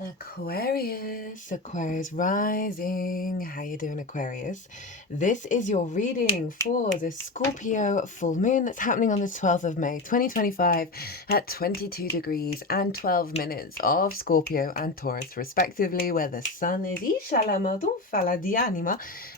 Aquarius rising. How you doing, Aquarius? This is your reading for the Scorpio full moon that's happening on the 12th of May 2025 at 22 degrees and 12 minutes of Scorpio and Taurus respectively, where the sun is Ishalamadu.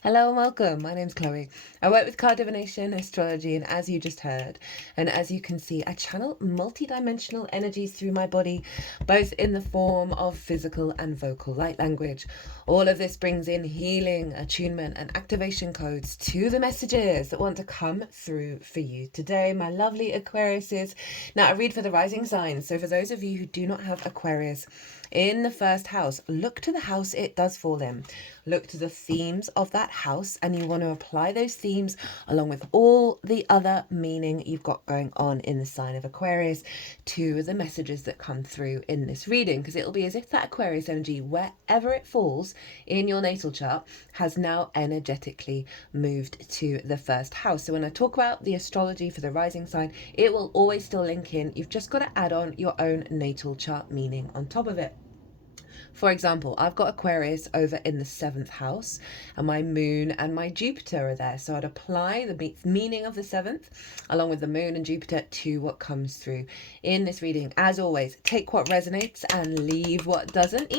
Hello and welcome. My name's Chloe. I work with card divination, astrology, and as you just heard, and as you can see, I channel multi-dimensional energies through my body, both in the form of physical and vocal light language. All of this brings in healing, attunement, and activation codes to the messages that want to come through for you today, my lovely Aquariuses. Now, I read for the rising signs. So for those of you who do not have Aquarius in the first house, look to the house it does fall in. Look to the themes of that house, and you want to apply those themes along with all the other meaning you've got going on in the sign of Aquarius to the messages that come through in this reading, because it'll be as if that Aquarius energy, wherever it falls in your natal chart, has now energetically moved to the first house. So when I talk about the astrology for the rising sign, it will always still link in. You've just got to add on your own natal chart meaning on top of it. For example, I've got Aquarius over in the 7th house, and my moon and my Jupiter are there. So I'd apply the meaning of the 7th along with the moon and Jupiter to what comes through in this reading. As always, take what resonates and leave what doesn't.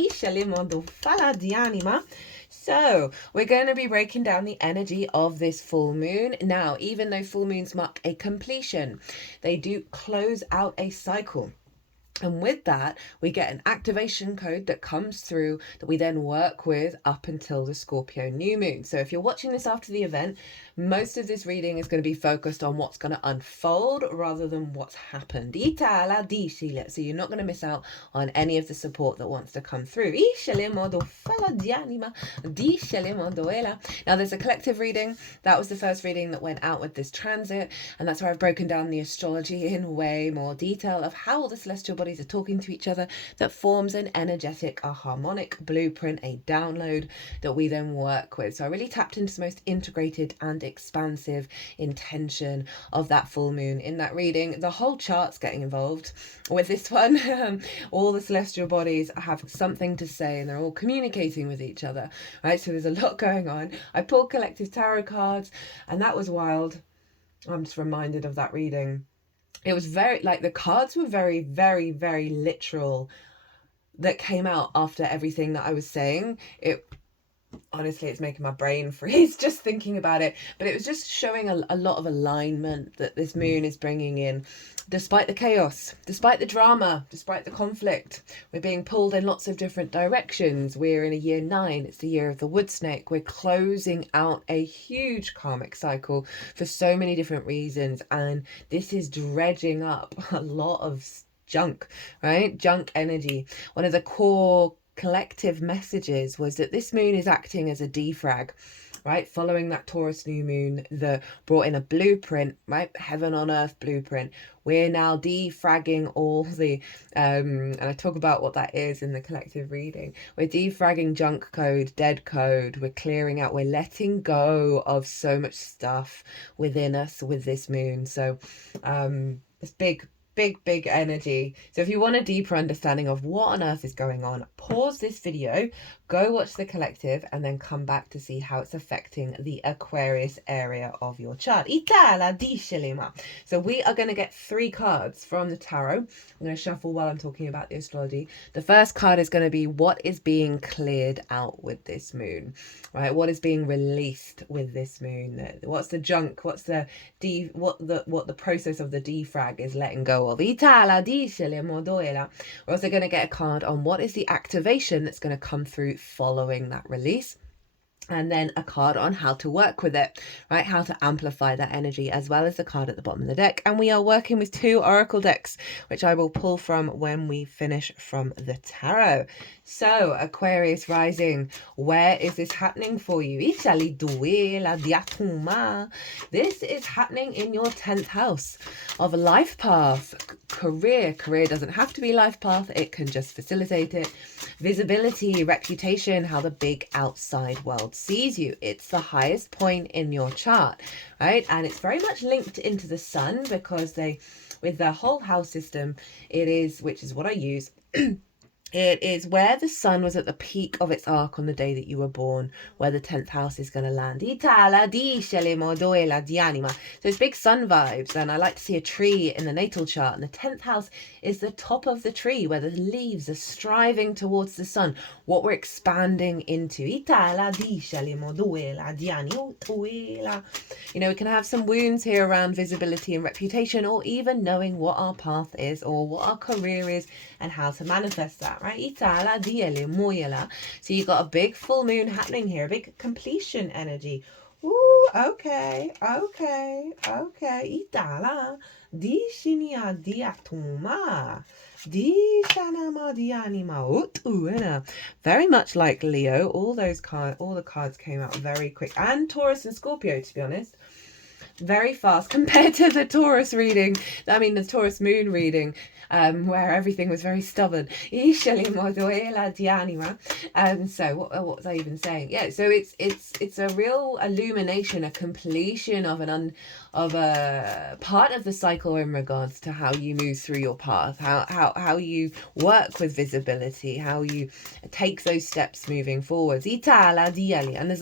So we're going to be breaking down the energy of this full moon. Now, even though full moons mark a completion, they do close out a cycle. And with that, we get an activation code that comes through that we then work with up until the Scorpio new moon. So if you're watching this after the event, most of this reading is going to be focused on what's going to unfold rather than what's happened. So you're not going to miss out on any of the support that wants to come through. Now, there's a collective reading. That was the first reading that went out with this transit, and that's where I've broken down the astrology in way more detail of how all the celestial bodies are talking to each other that forms an energetic, a harmonic blueprint, a download that we then work with. So I really tapped into the most integrated and expansive intention of that full moon in that reading. The whole chart's getting involved with this one. All the celestial bodies have something to say and they're all communicating with each other, right? So there's a lot going on. I pulled collective tarot cards and that was wild. I'm just reminded of that reading. It was very, like, the cards were very, very, very literal that came out after everything that I was saying. Honestly, it's making my brain freeze just thinking about it. But it was just showing a lot of alignment that this moon is bringing in. Despite the chaos, despite the drama, despite the conflict, we're being pulled in lots of different directions. We're in a year 9. It's the year of the wood snake. We're closing out a huge karmic cycle for so many different reasons. And this is dredging up a lot of junk, right? Junk energy. One of the core collective messages was that this moon is acting as a defrag, right? Following that Taurus new moon that brought in a blueprint, right? Heaven on earth blueprint. We're now defragging all the, and I talk about what that is in the collective reading. We're defragging junk code, dead code. We're clearing out, we're letting go of so much stuff within us with this moon. So it's big energy. So if you want a deeper understanding of what on earth is going on, pause this video, go watch the collective, and then come back to see how it's affecting the Aquarius area of your chart. So we are going to get 3 cards from the tarot. I'm going to shuffle while I'm talking about the astrology. The first card is going to be what is being cleared out with this moon, right? What is being released with this moon? What's the junk? What's the what the process of the defrag is letting go of? We're also going to get a card on what is the activation that's going to come through following that release. And then a card on how to work with it, right? How to amplify that energy, as well as the card at the bottom of the deck. And we are working with 2 oracle decks, which I will pull from when we finish from the tarot. So, Aquarius rising, where is this happening for you? This is happening in your 10th house of life path, career. Career doesn't have to be life path. It can just facilitate it. Visibility, reputation, how the big outside world sees you. It's the highest point in your chart, right? And it's very much linked into the sun because with the whole house system, it is, which is what I use, It is where the sun was at the peak of its arc on the day that you were born, where the 10th house is going to land. So it's big sun vibes, and I like to see a tree in the natal chart, and the 10th house is the top of the tree where the leaves are striving towards the sun, what we're expanding into. You know, we can have some wounds here around visibility and reputation, or even knowing what our path is or what our career is and how to manifest that, right? So you got a big full moon happening here, a big completion energy. Ooh, okay. Itala dishinia diatuma. Dishanama dianima. Very much like Leo, all the cards came out very quick. And Taurus and Scorpio, to be honest. Very fast compared to the Taurus reading, the Taurus moon reading, where everything was very stubborn. So what was I even saying? Yeah, so it's a real illumination, a completion of a part of the cycle in regards to how you move through your path, how you work with visibility, how you take those steps moving forwards. And there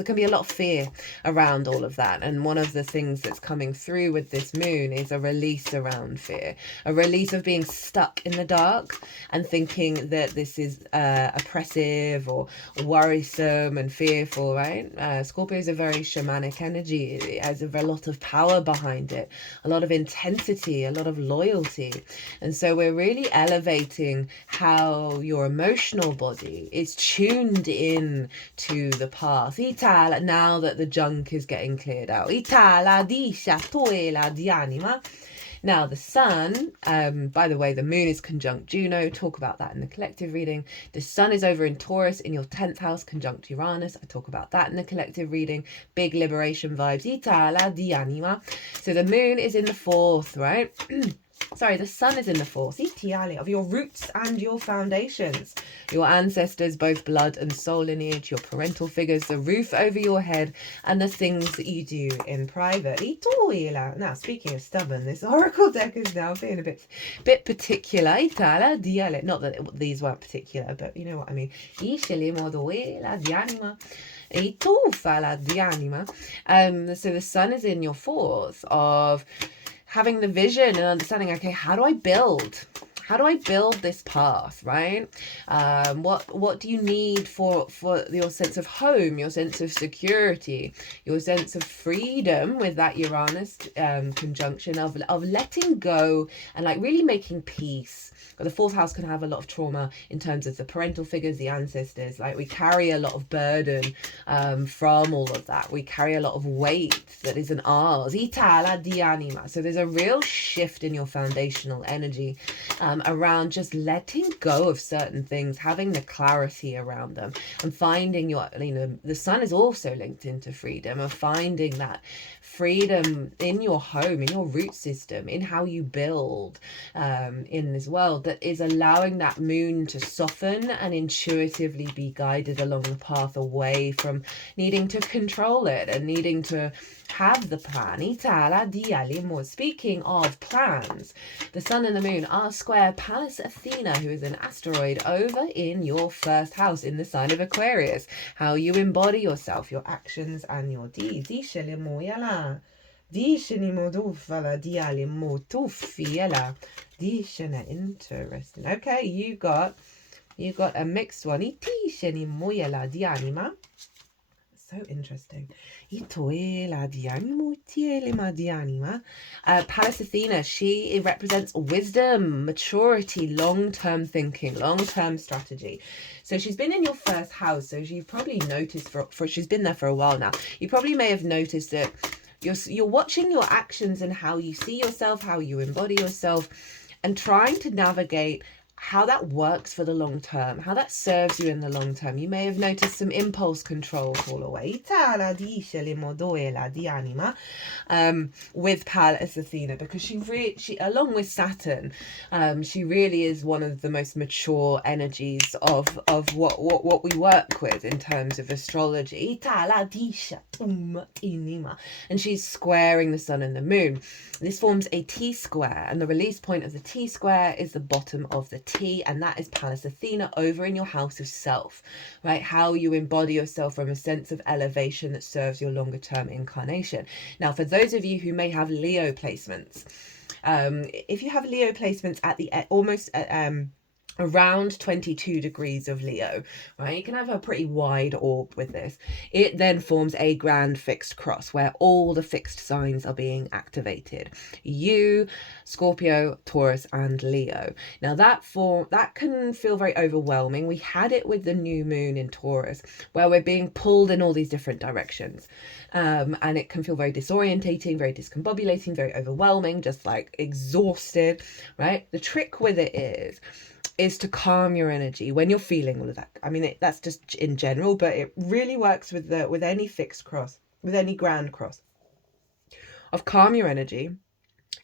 can be a lot of fear around all of that, and one of the things that's coming through with this moon is a release around fear, a release of being stuck in the dark and thinking that this is oppressive or worrisome and fearful, right? Scorpio is a very shamanic energy. It has a lot of power behind it, a lot of intensity, a lot of loyalty. And so we're really elevating how your emotional body is tuned in to the path. Now that the junk is getting cleared out. Now the sun, by the way, the moon is conjunct Juno. Talk about that in the collective reading. The sun is over in Taurus in your 10th house, conjunct Uranus. I talk about that in the collective reading. Big liberation vibes. So the moon is in the 4th, right? Sorry, the sun is in the 4th, of your roots and your foundations, your ancestors, both blood and soul lineage, your parental figures, the roof over your head, and the things that you do in private. Now, speaking of stubborn, this oracle deck is now being a bit particular. Not that these weren't particular, but you know what I mean. So the sun is in your 4th of having the vision and understanding, okay, how do I build this path, right? What do you need for your sense of home, your sense of security, your sense of freedom with that Uranus conjunction of letting go and like really making peace. The 4th house can have a lot of trauma in terms of the parental figures, the ancestors. Like we carry a lot of burden from all of that. We carry a lot of weight that isn't ours. So there's a real shift in your foundational energy around just letting go of certain things, having the clarity around them, and finding the sun is also linked into freedom, of finding that freedom in your home, in your root system, in how you build in this world, that is allowing that moon to soften and intuitively be guided along the path away from needing to control it and needing to have the plan. Speaking of plans, the sun and the moon are square Pallas Athena, who is an asteroid, over in your 1st house in the sign of Aquarius. How you embody yourself, your actions and your deeds. Interesting. Okay, you got a mixed one. So interesting. Pallas Athena, she represents wisdom, maturity, long-term thinking, long-term strategy. So she's been in your 1st house. So you've probably noticed she's been there for a while now. You probably may have noticed that you're watching your actions and how you see yourself, how you embody yourself, and trying to navigate how that works for the long term, how that serves you in the long term. You may have noticed some impulse control fall away with Pallas Athena, because she along with Saturn, she really is one of the most mature energies of what we work with in terms of astrology. And she's squaring the sun and the moon. This forms a T-square, and the release point of the T-square is the bottom of the T, and that is Pallas Athena over in your house of self, right? How you embody yourself from a sense of elevation that serves your longer term incarnation. Now, for those of you who may have Leo placements, if you have Leo placements at the almost around 22 degrees of Leo, right? You can have a pretty wide orb with this. It then forms a grand fixed cross where all the fixed signs are being activated. You, Scorpio, Taurus, and Leo. Now that can feel very overwhelming. We had it with the new moon in Taurus, where we're being pulled in all these different directions. And it can feel very disorientating, very discombobulating, very overwhelming, just like exhausted, right? The trick with it is to calm your energy when you're feeling all of that. I mean, that's just in general, but it really works with any fixed cross, with any grand cross, of calm your energy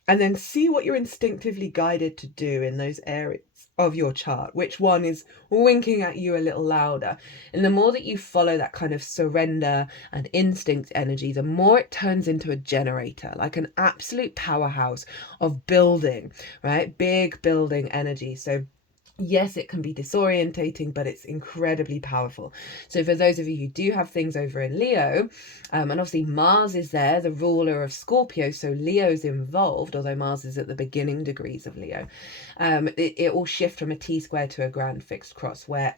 and then see what you're instinctively guided to do in those areas of your chart, which one is winking at you a little louder. And the more that you follow that kind of surrender and instinct energy, the more it turns into a generator, like an absolute powerhouse of building, right? Big building energy. So yes, it can be disorientating, but it's incredibly powerful. So for those of you who do have things over in Leo, and obviously Mars is there, the ruler of Scorpio, so Leo's involved, although Mars is at the beginning degrees of Leo. It will shift from a T-square to a grand fixed cross, where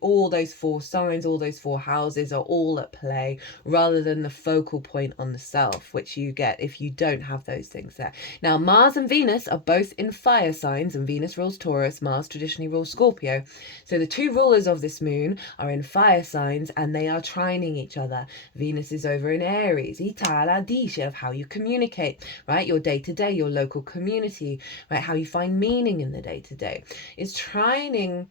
all those 4 signs, all those 4 houses are all at play, rather than the focal point on the self, which you get if you don't have those things there. Now, Mars and Venus are both in fire signs, and Venus rules Taurus, Mars traditionally rules Scorpio. So the 2 rulers of this moon are in fire signs, and they are trining each other. Venus is over in Aries, Itala dice, of how you communicate, right? Your day-to-day, your local community, right? How you find meaning in the day-to-day. Is trining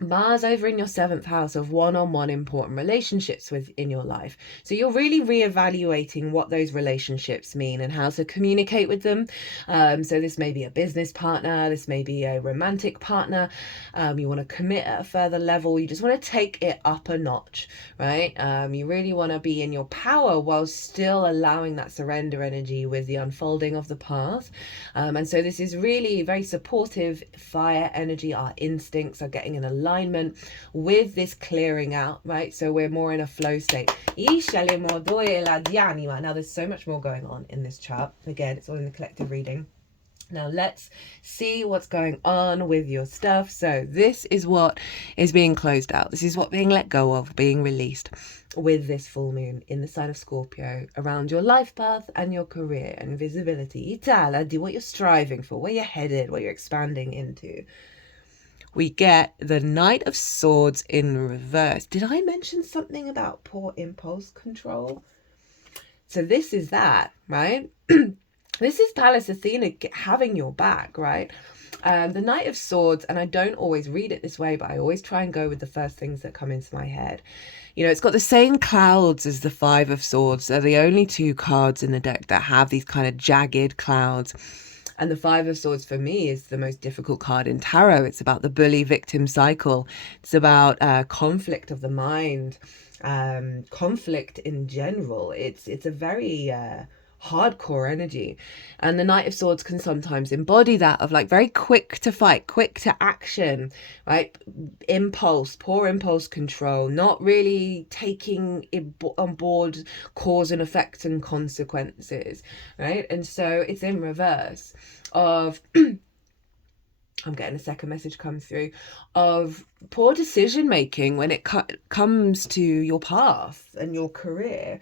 Mars over in your 7th house of one-on-one important relationships in your life. So you're really reevaluating what those relationships mean and how to communicate with them. So this may be a business partner, this may be a romantic partner. You want to commit at a further level. You just want to take it up a notch, right? You really want to be in your power while still allowing that surrender energy with the unfolding of the path. And so this is really very supportive fire energy. Our instincts are getting in alignment with this clearing out, right? So we're more in a flow state. Now there's so much more going on in this chart. Again, it's all in the collective reading. Now let's see what's going on with your stuff. So this is what is being closed out. This is what being let go of, being released with this full moon in the sign of Scorpio around your life path and your career and visibility. Itala, do what you're striving for, where you're headed, what you're expanding into. We get the Knight of Swords in reverse. Did I mention something about poor impulse control? So this is that, right? This is Pallas Athena having your back, right? The Knight of Swords, and I don't always read it this way, but I always try and go with the first things that come into my head. You know, it's got the same clouds as the 5 of Swords. They're the only 2 cards in the deck that have these kind of jagged clouds. And the 5 of Swords for me is the most difficult card in tarot. It's about the bully victim cycle. It's about conflict of the mind, conflict in general. It's a very hardcore energy, and the Knight of Swords can sometimes embody that of like very quick to fight, quick to action, right? Impulse, poor impulse control, not really taking on board cause and effect and consequences, right? And so it's in reverse of I'm getting a second message come through of poor decision making when it comes to your path and your career,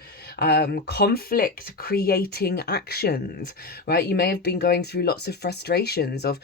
conflict creating actions, right? You may have been going through lots of frustrations of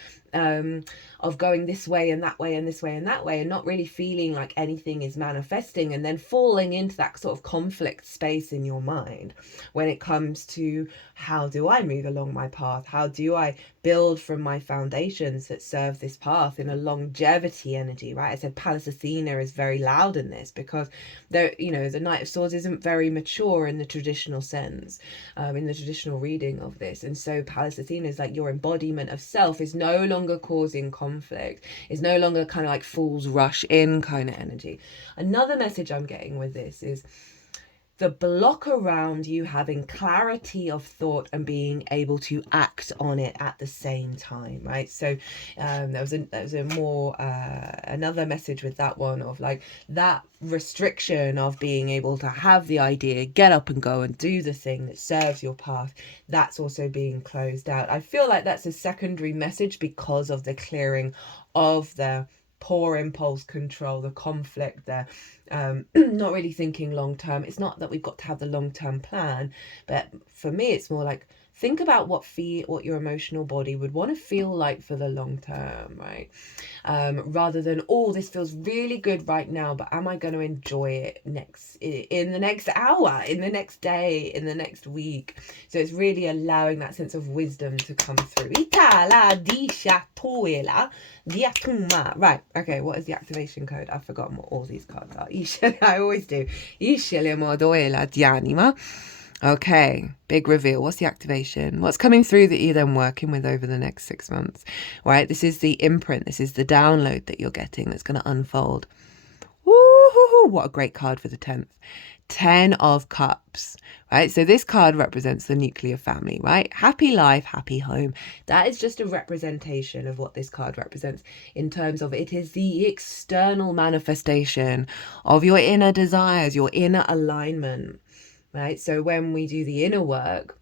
going this way and that way and this way and that way, and not really feeling like anything is manifesting, and then falling into that sort of conflict space in your mind when it comes to how do I move along my path? How do I build from my foundations that serve this path in a longevity energy, right? I said Pallas Athena is very loud in this because there, you know, the Knight of Swords isn't very mature in the traditional sense, in the traditional reading of this. And so Pallas Athena is like your embodiment of self is no longer causing conflict, is no longer kind of like fools rush in kind of energy. Another message I'm getting with this is the block around you having clarity of thought and being able to act on it at the same time, right? So there was a more another message with that one of like that restriction of being able to have the idea, get up and go and do the thing that serves your path, that's also being closed out. I feel like that's a secondary message because of the clearing of the poor impulse control, the conflict, the not really thinking long term. It's not that we've got to have the long term plan, but for me it's more like think about what your emotional body would want to feel like for the long term, right? Rather than, oh, this feels really good right now, but am I going to enjoy it in the next hour, in the next day, in the next week? So it's really allowing that sense of wisdom to come through. Right, okay, what is the activation code? I've forgotten what all these cards are. I always do. Okay, big reveal. What's the activation? What's coming through that you're then working with over the next 6 months? Right, this is the imprint. This is the download that you're getting that's going to unfold. Woo-hoo-hoo, what a great card for the 10th. 10 of Cups, right? So this card represents the nuclear family, right? Happy life, happy home. That is just a representation of what this card represents in terms of it is the external manifestation of your inner desires, your inner alignment. Right, so when we do the inner work,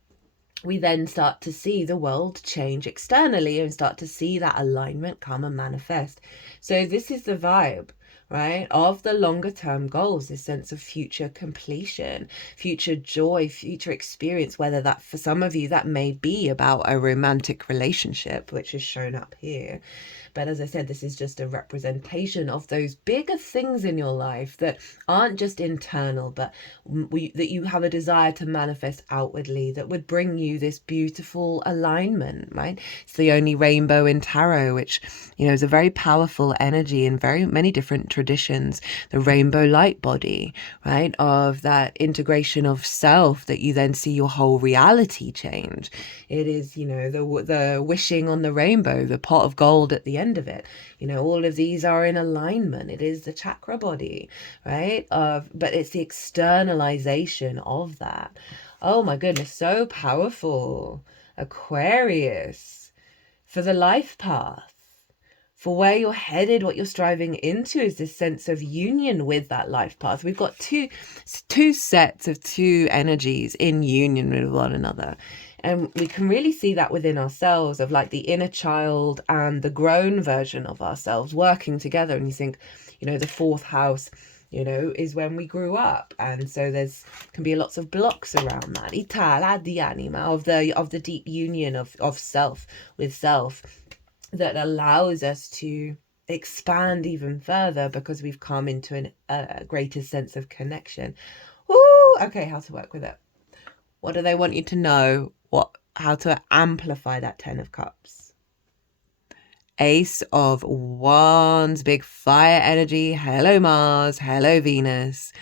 we then start to see the world change externally and start to see that alignment come and manifest. So this is the vibe, right, of the longer term goals, this sense of future completion, future joy, future experience, whether that for some of you that may be about a romantic relationship, which is shown up here. But as I said, this is just a representation of those bigger things in your life that aren't just internal, but that you have a desire to manifest outwardly that would bring you this beautiful alignment, right? It's the only rainbow in tarot, which, you know, is a very powerful energy in very many different traditions. The rainbow light body, right? Of that integration of self that you then see your whole reality change. It is, you know, the wishing on the rainbow, the pot of gold at the end of it. You know, all of these are in alignment. It is the chakra body, right? But it's the externalization of that. Oh my goodness, so powerful. Aquarius, for the life path, for where you're headed, what you're striving into is this sense of union with that life path. We've got two sets of two energies in union with one another. And we can really see that within ourselves, of like the inner child and the grown version of ourselves working together. And you think, you know, the fourth house, you know, is when we grew up. And so can be lots of blocks around that. Of the deep union of self with self that allows us to expand even further because we've come into a greater sense of connection. Ooh, okay, how to work with it. What do they want you to know? How to amplify that 10 of Cups? Ace of Wands, big fire energy. Hello Mars, hello Venus.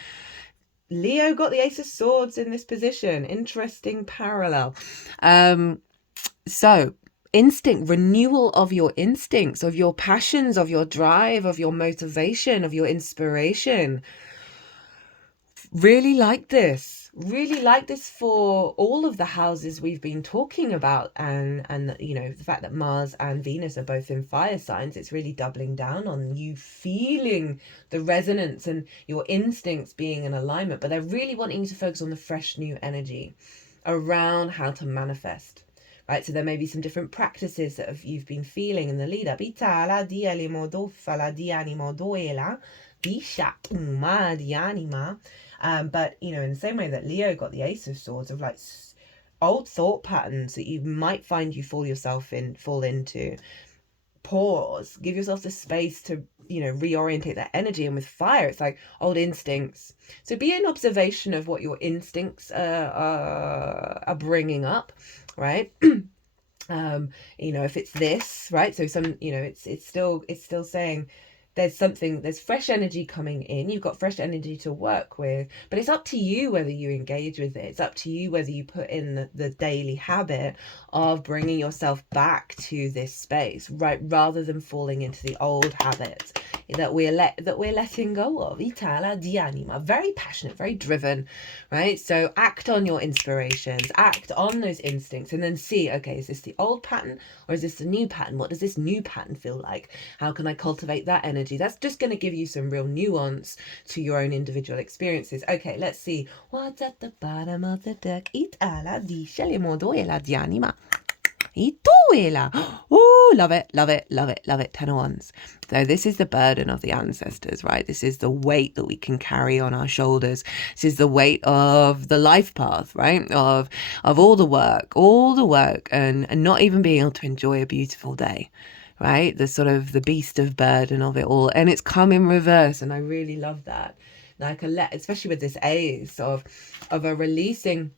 Leo got the Ace of Swords in this position. Interesting parallel. So instinct, renewal of your instincts, of your passions, of your drive, of your motivation, of your inspiration. Really like this for all of the houses we've been talking about, and you know, the fact that Mars and Venus are both in fire signs. It's really doubling down on you feeling the resonance and your instincts being in alignment, but they're really wanting you to focus on the fresh new energy around how to manifest, right? So there may be some different practices that you've been feeling in the lead up. But, you know, in the same way that Leo got the Ace of Swords, of like old thought patterns that you might find you fall into. Pause, give yourself the space to, you know, reorientate that energy. And with fire, it's like old instincts. So be an observation of what your instincts are bringing up, right? You know, if it's this, right? So some, you know, it's still saying, there's fresh energy coming in. You've got fresh energy to work with, but it's up to you whether you engage with it. It's up to you whether you put in the daily habit of bringing yourself back to this space, right? Rather than falling into the old habits that we're letting go of. Itala di anima, very passionate, very driven, right? So act on your inspirations, act on those instincts, and then see, okay, is this the old pattern or is this the new pattern? What does this new pattern feel like? How can I cultivate that energy? That's just going to give you some real nuance to your own individual experiences. Okay, let's see. What's at the bottom of the deck? Itala di scelimodoela di anima. Oh, love it, love it, love it, love it. 10 of Wands. So this is the burden of the ancestors, right? This is the weight that we can carry on our shoulders. This is the weight of the life path, right? Of all the work and not even being able to enjoy a beautiful day, right? The sort of the beast of burden of it all. And it's come in reverse. And I really love that. Like especially with this ace of a releasing.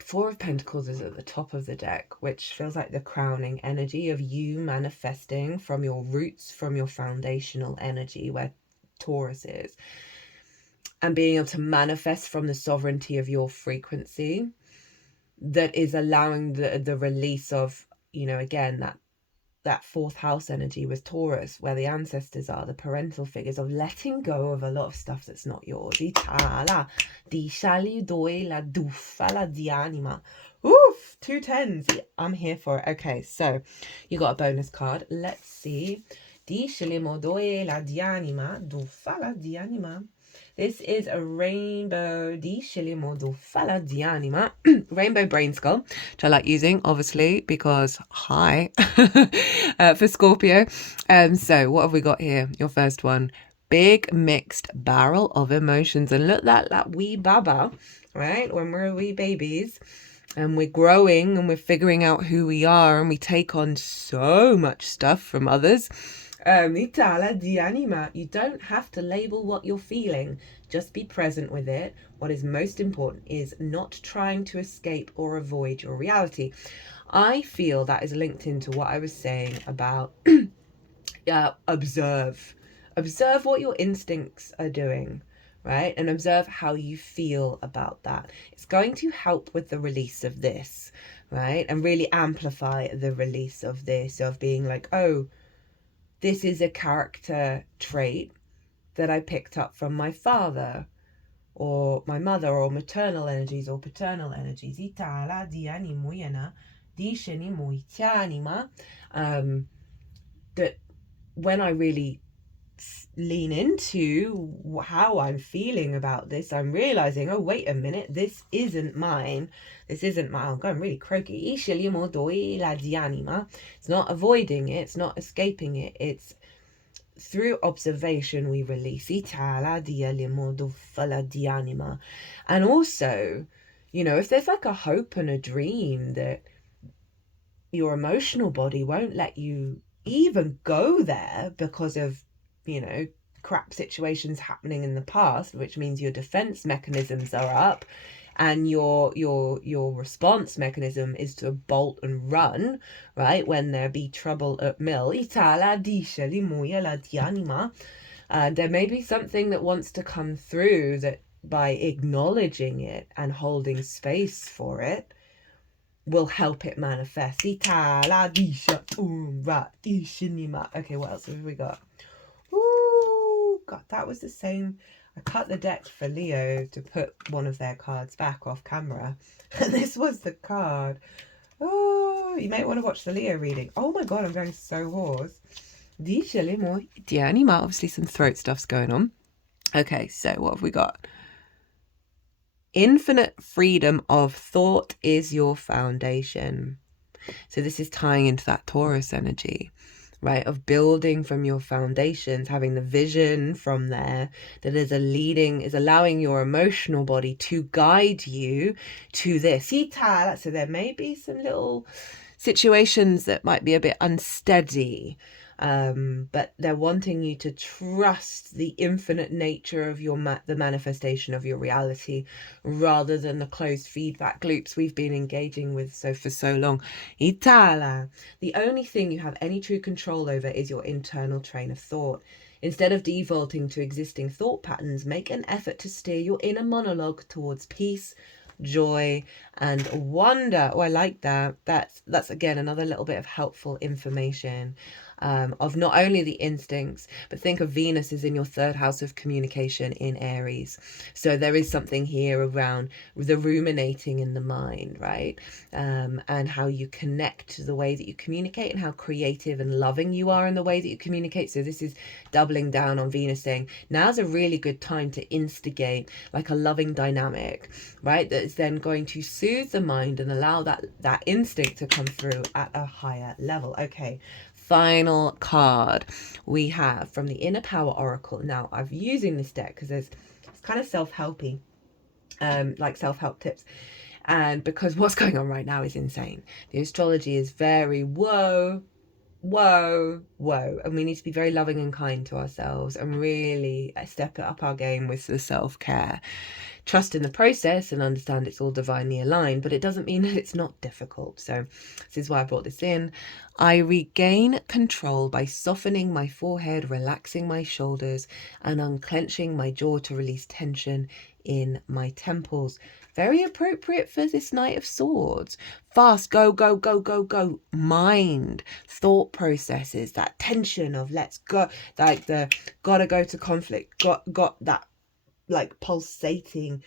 Four of Pentacles is at the top of the deck, which feels like the crowning energy of you manifesting from your roots, from your foundational energy, where Taurus is, and being able to manifest from the sovereignty of your frequency that is allowing the release of, again, that fourth house energy with Taurus, where the ancestors are, the parental figures, of letting go of a lot of stuff that's not yours. Oof, 2 tens. I'm here for it. Okay, so you got a bonus card. Let's see. This is a rainbow rainbow Brainskull, which I like using, obviously, because for Scorpio. So what have we got here? Your first one, big mixed barrel of emotions. And look, that wee baba, right? When we're wee babies and we're growing and we're figuring out who we are, and we take on so much stuff from others. You don't have to label what you're feeling. Just be present with it. What is most important is not trying to escape or avoid your reality. I feel that is linked into what I was saying about observe what your instincts are doing, right? And observe how you feel about that. It's going to help with the release of this, right? And really amplify the release of this, of being like, oh, this is a character trait that I picked up from my father or my mother, or maternal energies or paternal energies. That when I really lean into how I'm feeling about this, I'm realizing, oh, wait a minute, this isn't mine. I'm going really croaky. It's not avoiding it. It's not escaping it. It's through observation we release. And also, if there's like a hope and a dream that your emotional body won't let you even go there because of crap situations happening in the past, which means your defense mechanisms are up, and your response mechanism is to bolt and run, right, when there be trouble at mill. And there may be something that wants to come through that, by acknowledging it and holding space for it, will help it manifest. Okay, what else have we got? Ooh, God, that was the same. I cut the deck for Leo to put one of their cards back off camera. And this was the card. Oh, you might want to watch the Leo reading. Oh my God, I'm going so hoarse. Obviously some throat stuff's going on. Okay, so what have we got? Infinite freedom of thought is your foundation. So this is tying into that Taurus energy, right, of building from your foundations, having the vision from there that is allowing your emotional body to guide you to this. So there may be some little situations that might be a bit unsteady, but they're wanting you to trust the infinite nature of the manifestation of your reality, rather than the closed feedback loops we've been engaging with for so long. Itala. The only thing you have any true control over is your internal train of thought. Instead of defaulting to existing thought patterns, make an effort to steer your inner monologue towards peace, joy, and wonder. Oh, I like that. That's again another little bit of helpful information. Of not only the instincts, but think of Venus is in your third house of communication in Aries. So there is something here around the ruminating in the mind, right? And how you connect to the way that you communicate, and how creative and loving you are in the way that you communicate. So this is doubling down on Venus, saying now's a really good time to instigate like a loving dynamic, right? That is then going to soothe the mind and allow that instinct to come through at a higher level. Okay. Final card we have from the Inner Power Oracle. Now, I'm using this deck because it's kind of self-helpy, like self-help tips. And because what's going on right now is insane. The astrology is very whoa. And we need to be very loving and kind to ourselves and really step it up our game with the self-care. Trust in the process and understand it's all divinely aligned, but it doesn't mean that it's not difficult. So this is why I brought this in. I regain control by softening my forehead, relaxing my shoulders, and unclenching my jaw to release tension in my temples. Very appropriate for this Knight of Swords. Fast, go, go, go, go, go. Mind, thought processes, that tension of let's go, like the gotta go to conflict, got that like pulsating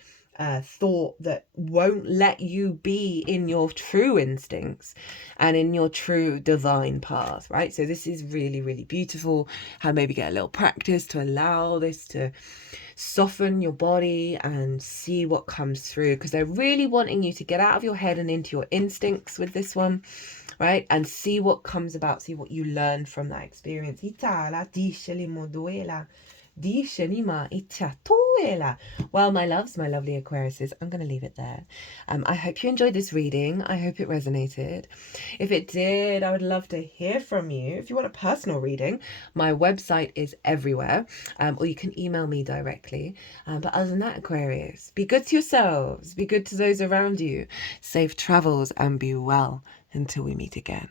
thought that won't let you be in your true instincts and in your true divine path, right? So this is really, really beautiful. How maybe get a little practice to allow this to soften your body and see what comes through, because they're really wanting you to get out of your head and into your instincts with this one, right? And see what comes about, see what you learn from that experience. Well, my loves, my lovely Aquariuses, I'm going to leave it there. I hope you enjoyed this reading. I hope it resonated. If it did, I would love to hear from you. If you want a personal reading, my website is everywhere, or you can email me directly. But other than that, Aquarius, be good to yourselves, be good to those around you. Safe travels and be well until we meet again.